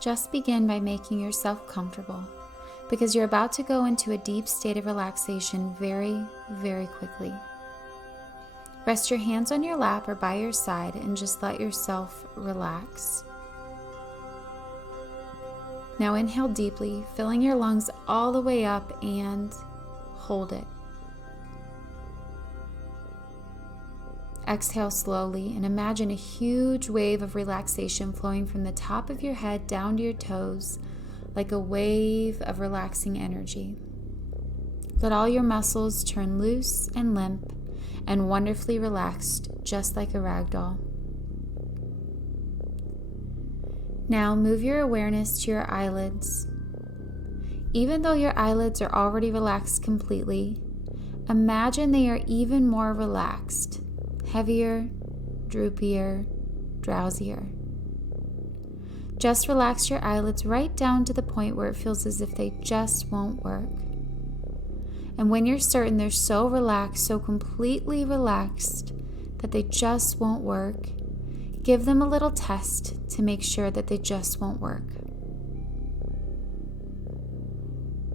Just begin by making yourself comfortable, because you're about to go into a deep state of relaxation very, very quickly. Rest your hands on your lap or by your side and just let yourself relax. Now inhale deeply, filling your lungs all the way up, and hold it. Exhale slowly and imagine a huge wave of relaxation flowing from the top of your head down to your toes, like a wave of relaxing energy. Let all your muscles turn loose and limp and wonderfully relaxed, just like a rag doll. Now move your awareness to your eyelids. Even though your eyelids are already relaxed completely, imagine they are even more relaxed, heavier, droopier, drowsier. Just relax your eyelids right down to the point where it feels as if they just won't work. And when you're certain they're so relaxed, so completely relaxed, that they just won't work, give them a little test to make sure that they just won't work.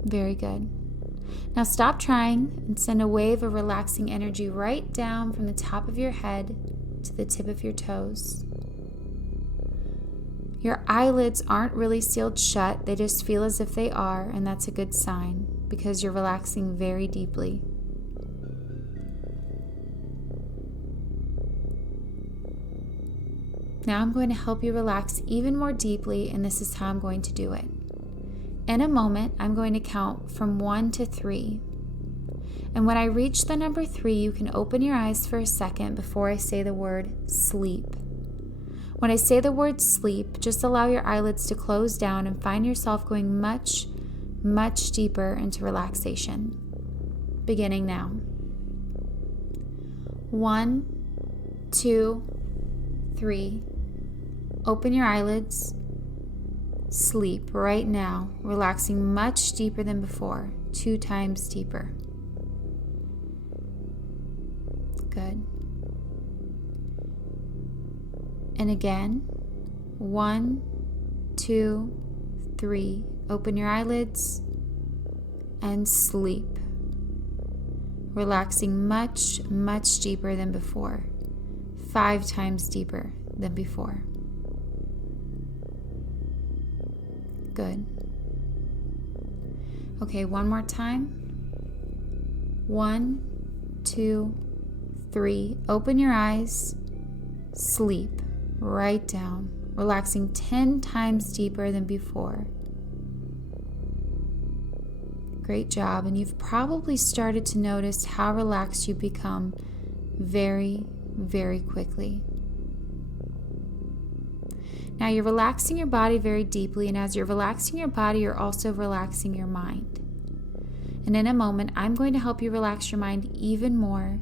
Very good. Now stop trying and send a wave of relaxing energy right down from the top of your head to the tip of your toes. Your eyelids aren't really sealed shut, they just feel as if they are, and that's a good sign because you're relaxing very deeply. Now I'm going to help you relax even more deeply, and this is how I'm going to do it. In a moment, I'm going to count from 1 to 3. And when I reach the number 3, you can open your eyes for a second before I say the word sleep. When I say the word sleep, just allow your eyelids to close down and find yourself going much, much deeper into relaxation. Beginning now. 1, 2, 3. Open your eyelids. Sleep right now, relaxing much deeper than before, 2 times deeper. Good. And again, 1, 2, 3. Open your eyelids and sleep, relaxing much, much deeper than before, 5 times deeper than before. Good. Okay, one more time. 1, 2, 3. Open your eyes. Sleep right down, relaxing 10 times deeper than before. Great job. And you've probably started to notice how relaxed you become very, very quickly. Now you're relaxing your body very deeply, and as you're relaxing your body, you're also relaxing your mind. And in a moment, I'm going to help you relax your mind even more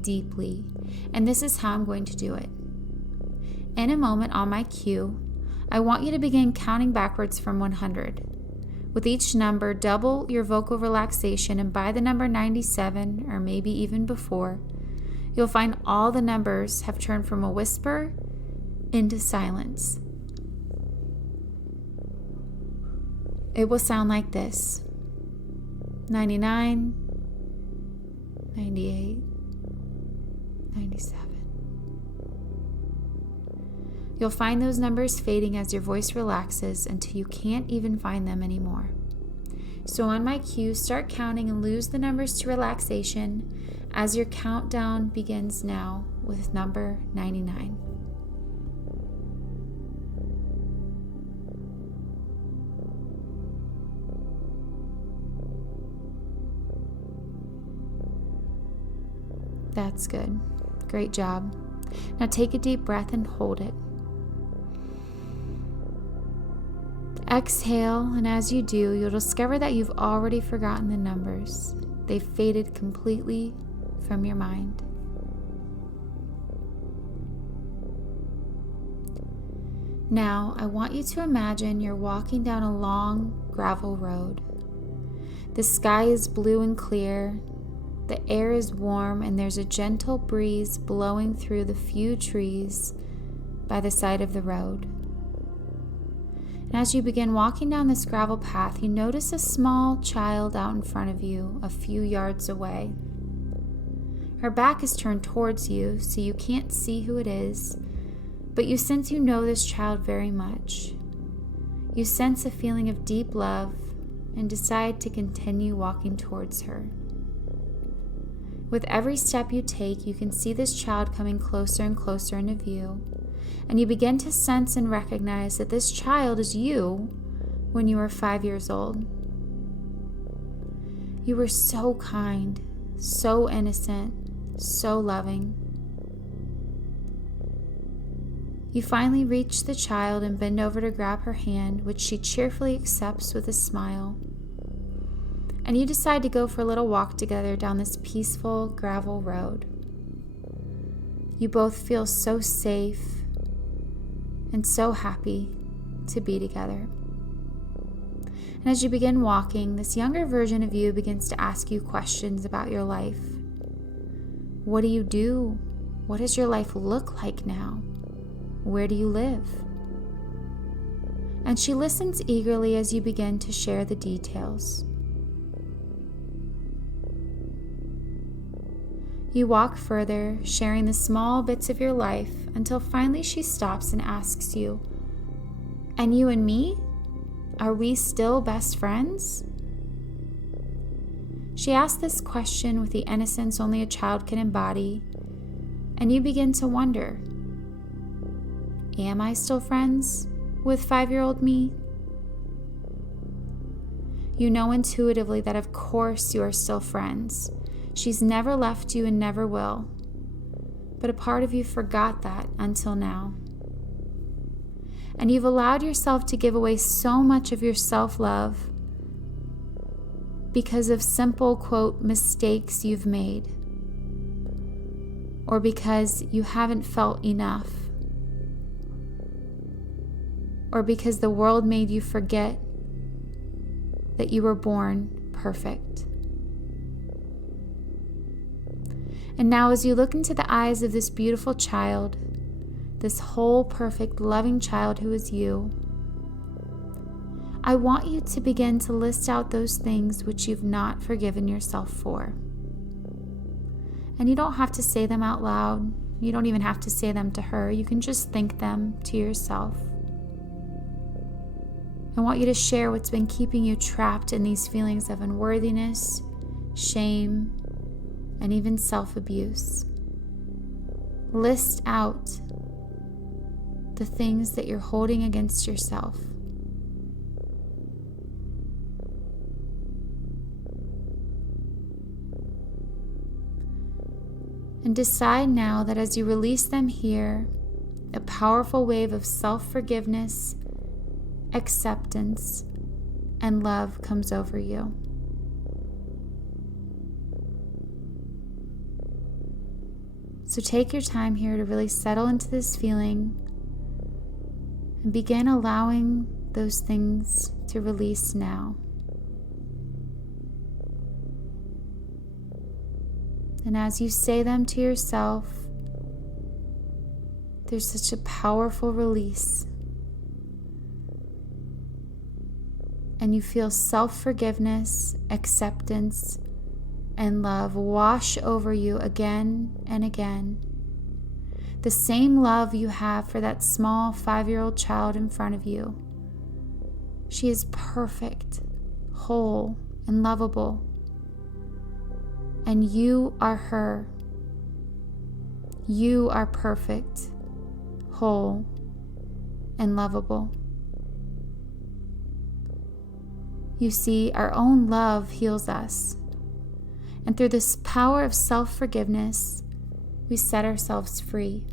deeply. And this is how I'm going to do it. In a moment, on my cue, I want you to begin counting backwards from 100. With each number, double your vocal relaxation, and by the number 97, or maybe even before, you'll find all the numbers have turned from a whisper into silence. It will sound like this: 99, 98, 97. You'll find those numbers fading as your voice relaxes until you can't even find them anymore. So on my cue, start counting and lose the numbers to relaxation as your countdown begins now with number 99. That's good. Great job. Now take a deep breath and hold it. Exhale, and as you do, you'll discover that you've already forgotten the numbers. They've faded completely from your mind. Now, I want you to imagine you're walking down a long gravel road. The sky is blue and clear. The air is warm, and there's a gentle breeze blowing through the few trees by the side of the road. And as you begin walking down this gravel path, you notice a small child out in front of you, a few yards away. Her back is turned towards you, so you can't see who it is, but you sense you know this child very much. You sense a feeling of deep love and decide to continue walking towards her. With every step you take, you can see this child coming closer and closer into view, and you begin to sense and recognize that this child is you when you were 5 years old. You were so kind, so innocent, so loving. You finally reach the child and bend over to grab her hand, which she cheerfully accepts with a smile. And you decide to go for a little walk together down this peaceful gravel road. You both feel so safe and so happy to be together. And as you begin walking, this younger version of you begins to ask you questions about your life. What do you do? What does your life look like now? Where do you live? And she listens eagerly as you begin to share the details. You walk further, sharing the small bits of your life, until finally she stops and asks you, "And you and me? Are we still best friends?" She asks this question with the innocence only a child can embody, and you begin to wonder, am I still friends with 5-year-old me? You know intuitively that of course you are still friends. She's never left you and never will. But a part of you forgot that until now. And you've allowed yourself to give away so much of your self-love because of simple, quote, mistakes you've made, or because you haven't felt enough, or because the world made you forget that you were born perfect. And now as you look into the eyes of this beautiful child, this whole perfect, loving child who is you, I want you to begin to list out those things which you've not forgiven yourself for. And you don't have to say them out loud. You don't even have to say them to her. You can just think them to yourself. I want you to share what's been keeping you trapped in these feelings of unworthiness, shame, and even self-abuse. List out the things that you're holding against yourself. And decide now that as you release them here, a powerful wave of self-forgiveness, acceptance, and love comes over you. So take your time here to really settle into this feeling and begin allowing those things to release now. And as you say them to yourself, there's such a powerful release. And you feel self-forgiveness, acceptance, and love wash over you again and again. The same love you have for that small 5-year-old child in front of you. She is perfect, whole, and lovable. And you are her. You are perfect, whole, and lovable. You see, our own love heals us. And through this power of self-forgiveness, we set ourselves free.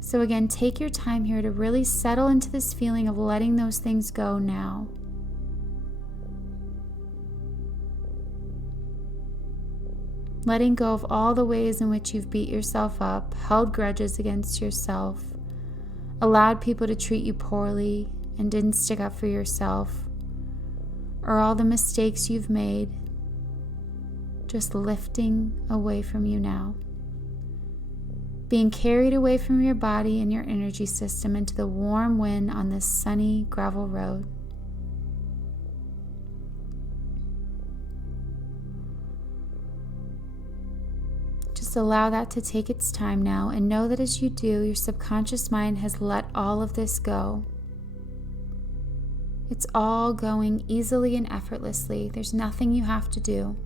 So again, take your time here to really settle into this feeling of letting those things go now. Letting go of all the ways in which you've beat yourself up, held grudges against yourself, allowed people to treat you poorly, and didn't stick up for yourself, or all the mistakes you've made, just lifting away from you now. being carried away from your body and your energy system into the warm wind on this sunny gravel road. Just allow that to take its time now, and know that as you do, your subconscious mind has let all of this go. It's all going easily and effortlessly. There's nothing you have to do.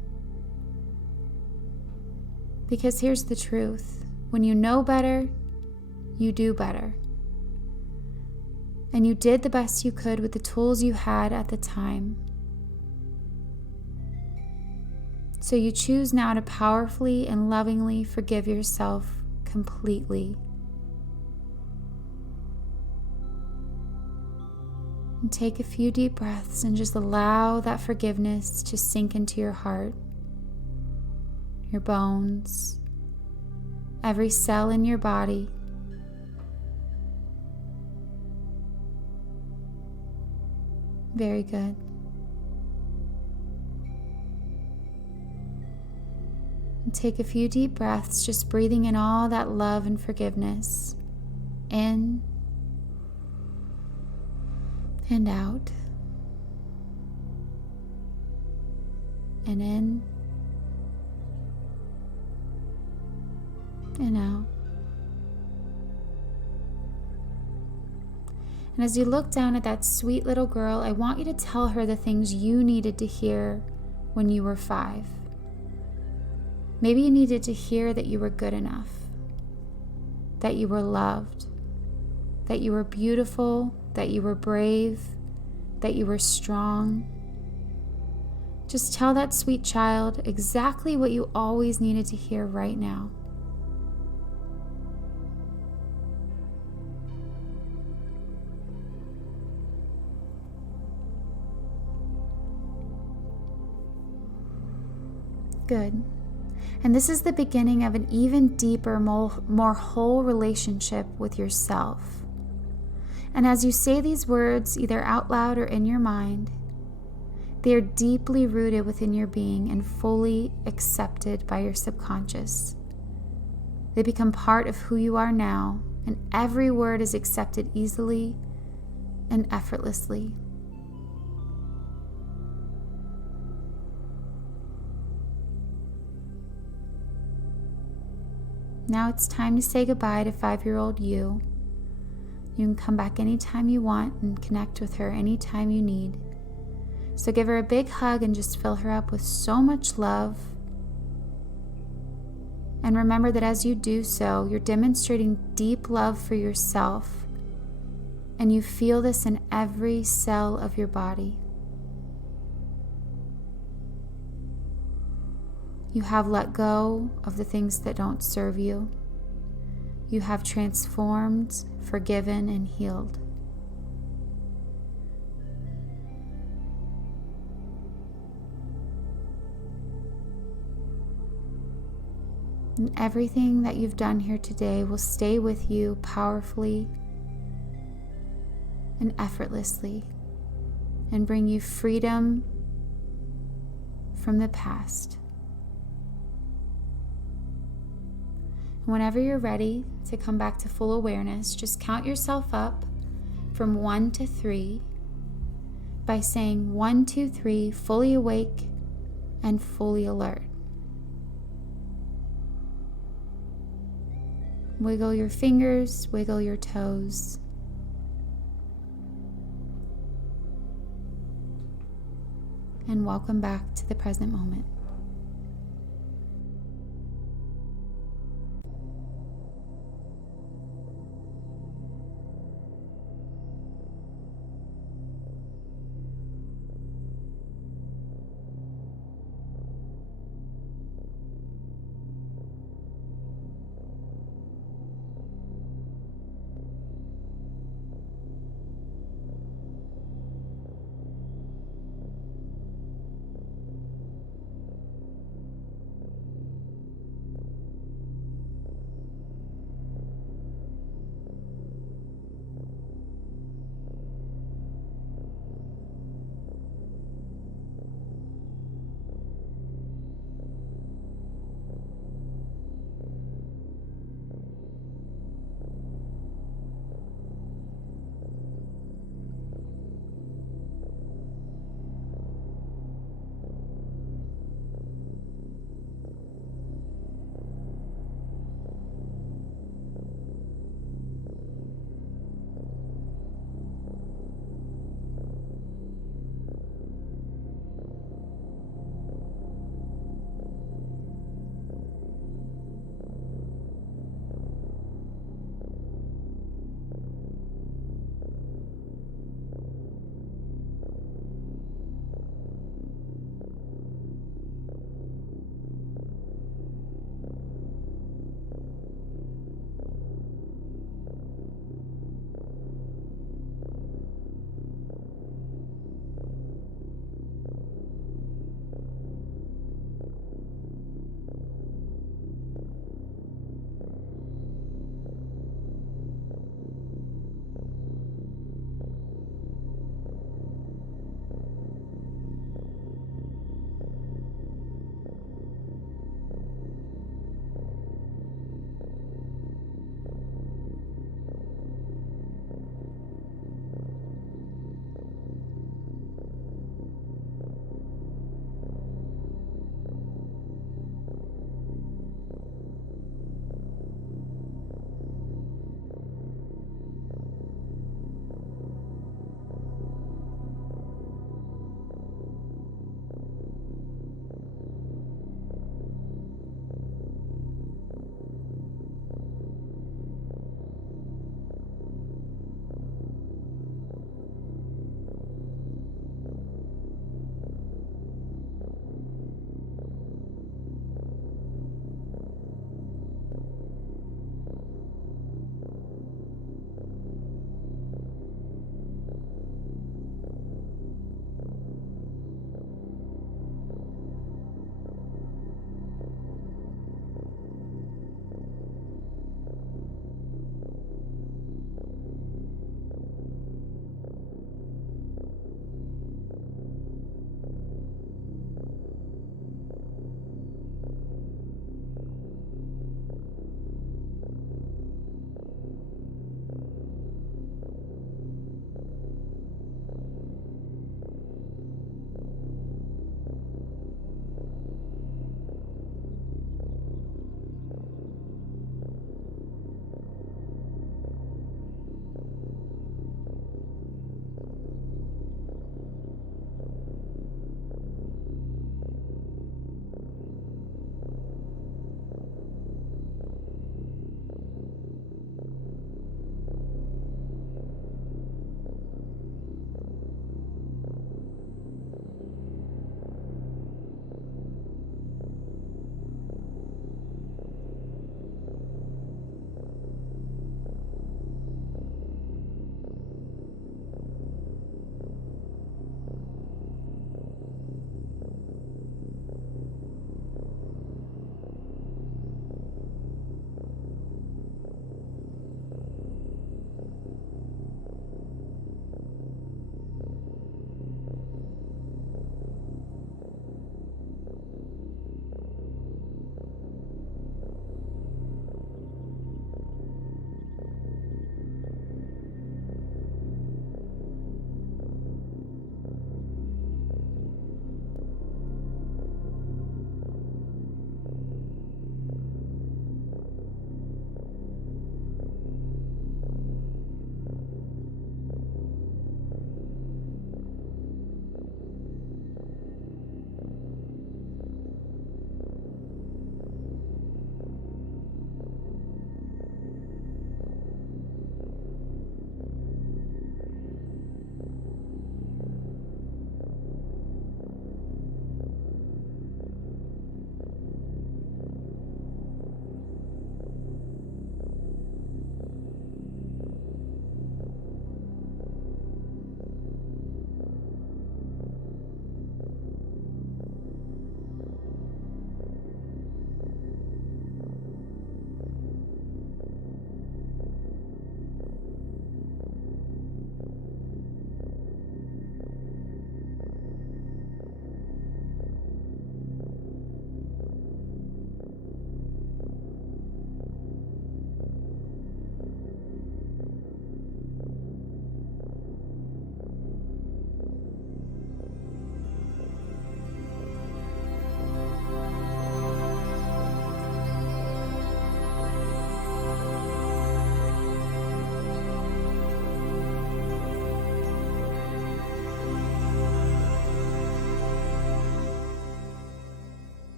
Because here's the truth. When you know better, you do better. And you did the best you could with the tools you had at the time. So you choose now to powerfully and lovingly forgive yourself completely. And take a few deep breaths and just allow that forgiveness to sink into your heart, your bones, every cell in your body. Very good. And take a few deep breaths, just breathing in all that love and forgiveness. In and out. And in and out. And as you look down at that sweet little girl, I want you to tell her the things you needed to hear when you were 5. Maybe you needed to hear that you were good enough, that you were loved, that you were beautiful, that you were brave, that you were strong. Just tell that sweet child exactly what you always needed to hear right now. Good. And this is the beginning of an even deeper, more whole relationship with yourself. And as you say these words, either out loud or in your mind, they are deeply rooted within your being and fully accepted by your subconscious. They become part of who you are now, and every word is accepted easily and effortlessly. Now it's time to say goodbye to 5-year-old you. You can come back anytime you want and connect with her anytime you need. So give her a big hug and just fill her up with so much love. And remember that as you do so, you're demonstrating deep love for yourself. And you feel this in every cell of your body. You have let go of the things that don't serve you. You have transformed, forgiven, and healed. And everything that you've done here today will stay with you powerfully and effortlessly and bring you freedom from the past. Whenever you're ready to come back to full awareness, just count yourself up from 1 to 3 by saying 1, 2, 3, fully awake and fully alert. Wiggle your fingers, wiggle your toes. And welcome back to the present moment.